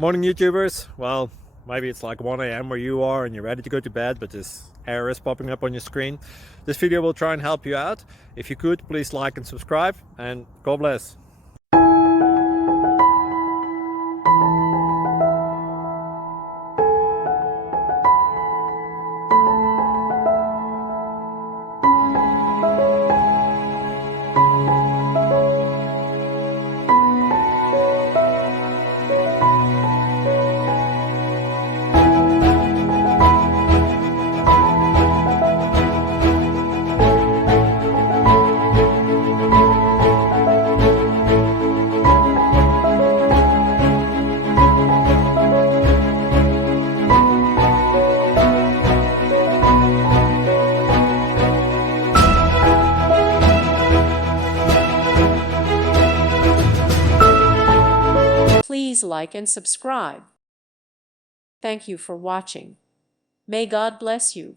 Morning YouTubers. Well, maybe it's like 1 a.m. where you are and you're ready to go to bed, but this error is popping up on your screen. This video will try and help you out. If you could, please like and subscribe, and God bless. Please like and subscribe. Thank you for watching. May God bless you.